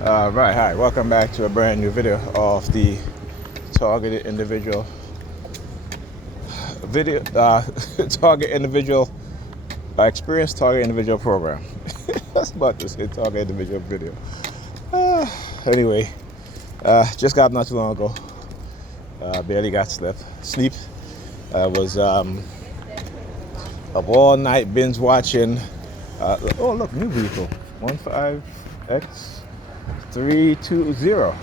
Right, hi, welcome back to a brand new video of the targeted individual video, target individual experience target individual program. That's about to say target individual video. Anyway, just got up not too long ago. Barely got sleep. Was up all night binge watching. Oh look, new vehicle, 15X320.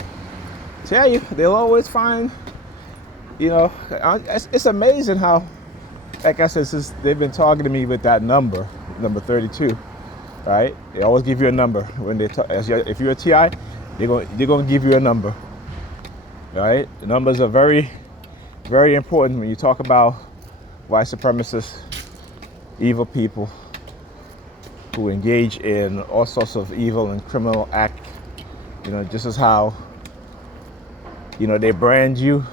Tell you, they'll always find. It's amazing how, like I said, since they've been targeting me with that number 32, right? They always give you a number when they if you're a TI, they're gonna give you a number, right? The numbers are very, very important when you talk about white supremacists, evil people who engage in all sorts of evil and criminal act. This is how they brand you.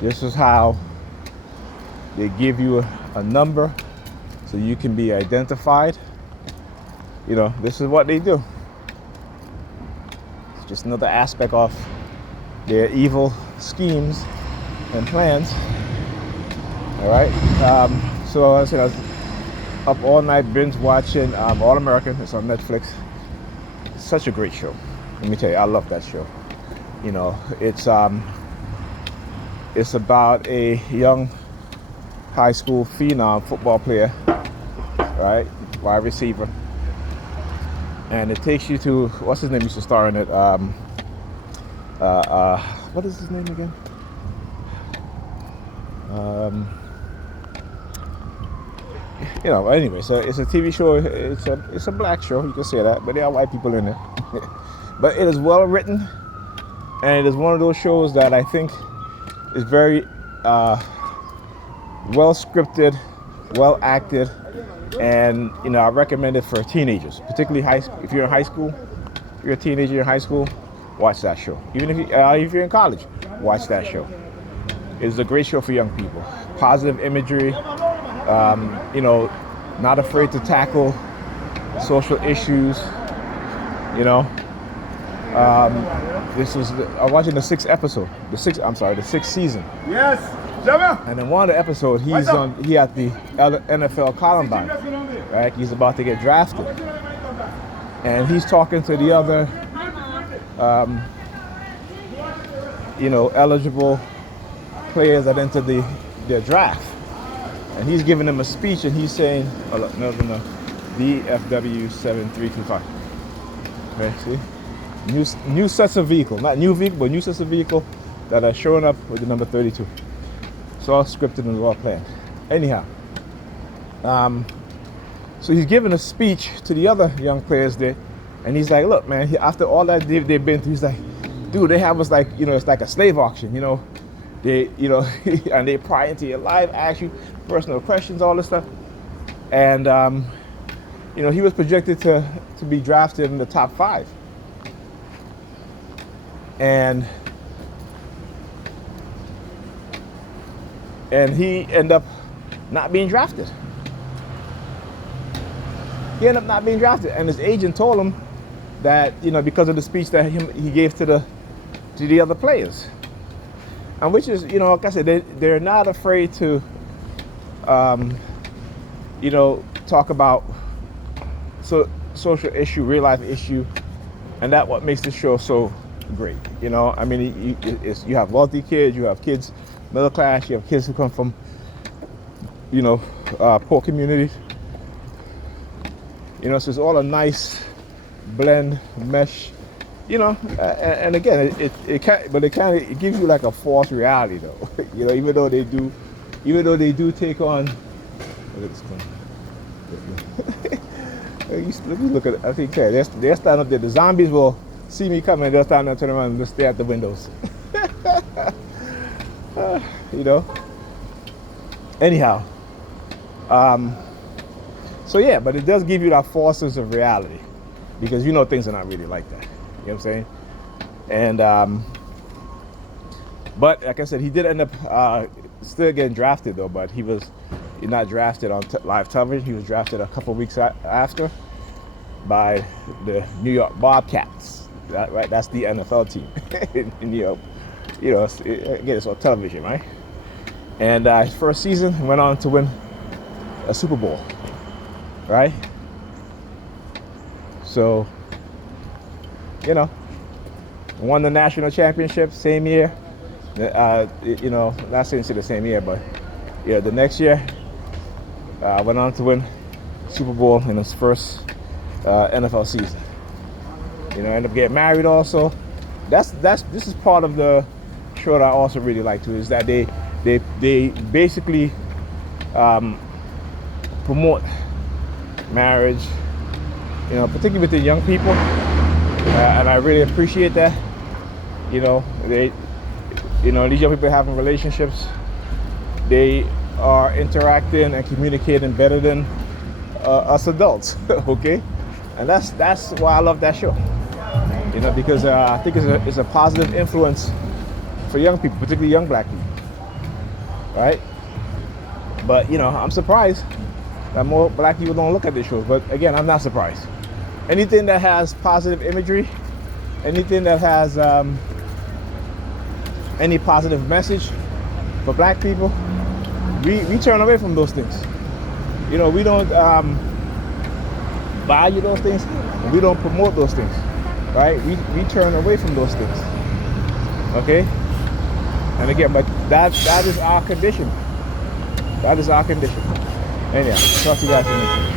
This is how they give you a number so you can be identified. This is what they do. It's just another aspect of their evil schemes and plans. All right. So I was up all night binge watching All American. It's on Netflix. It's such a great show. Let me tell you, I love that show. It's about a young high school phenom football player, right? Wide receiver. And it takes you to, what's his name used to star in it? What is his name again? Anyway, so it's a TV show. It's a black show, you can say that, but there are white people in there. But it is well written, and it is one of those shows that I think is very well scripted, well acted, and I recommend it for teenagers, particularly if you're in high school. If you're a teenager in high school, watch that show. Even if you're in college, watch that show. It's a great show for young people. Positive imagery, not afraid to tackle social issues. I'm watching the sixth season. Yes. And in one of the episodes, he at the NFL Columbine, right? He's about to get drafted, and he's talking to the other, eligible players that entered the draft, and he's giving them a speech, and he's saying, "Oh, look, no, DFW 7325." Okay, see. New sets of vehicle, not new vehicle, but new sets of vehicle that are showing up with the number 32. It's all scripted and well planned. Anyhow, so he's giving a speech to the other young players there, and he's like, "Look, man, after all that they've been through, he's like, dude, they have us like, it's like a slave auction, They, and they pry into your life, ask you personal questions, all this stuff, and he was projected to be drafted in the top 5." And he ended up not being drafted. And his agent told him that because of the speech that he gave to the other players, and which is like I said, they're not afraid to talk about social issue, real life issue, and that's what makes this show so great. You have wealthy kids, you have kids middle class, you have kids who come from poor communities. So it's all a nice blend, mesh, and again it gives you like a false reality though. Even though they do take on, look at this thing. Let me look at it. I think they're standing up there. The zombies will see me coming, they'll stand and turn around and just stare at the windows. Anyhow, so yeah, but it does give you that false sense of reality, because things are not really like that. You know what I'm saying? And but like I said, he did end up still getting drafted though, but he's not drafted on live television. He was drafted a couple weeks after by the New York Bobcats. right? That's the NFL team. And, again, it's on television, right? And his first season went on to win a Super Bowl, right? So, won the national championship same year. Not saying the same year, but the next year went on to win Super Bowl in his first NFL season. Ended up getting married also. This is part of the show that I also really like too, is that they basically promote marriage, particularly with the young people, and I really appreciate that. These young people having relationships, they are interacting and communicating better than us adults. Okay, and that's why I love that show. Because I think it's a positive influence for young people, particularly young black people, right? But I'm surprised that more black people don't look at these shows. But again, I'm not surprised. Anything that has positive imagery, anything that has any positive message for black people, we turn away from those things. We don't value those things, and we don't promote those things, right? We turn away from those things. Okay? And again, but that is our condition. That is our condition. Anyhow, talk to you guys in a minute.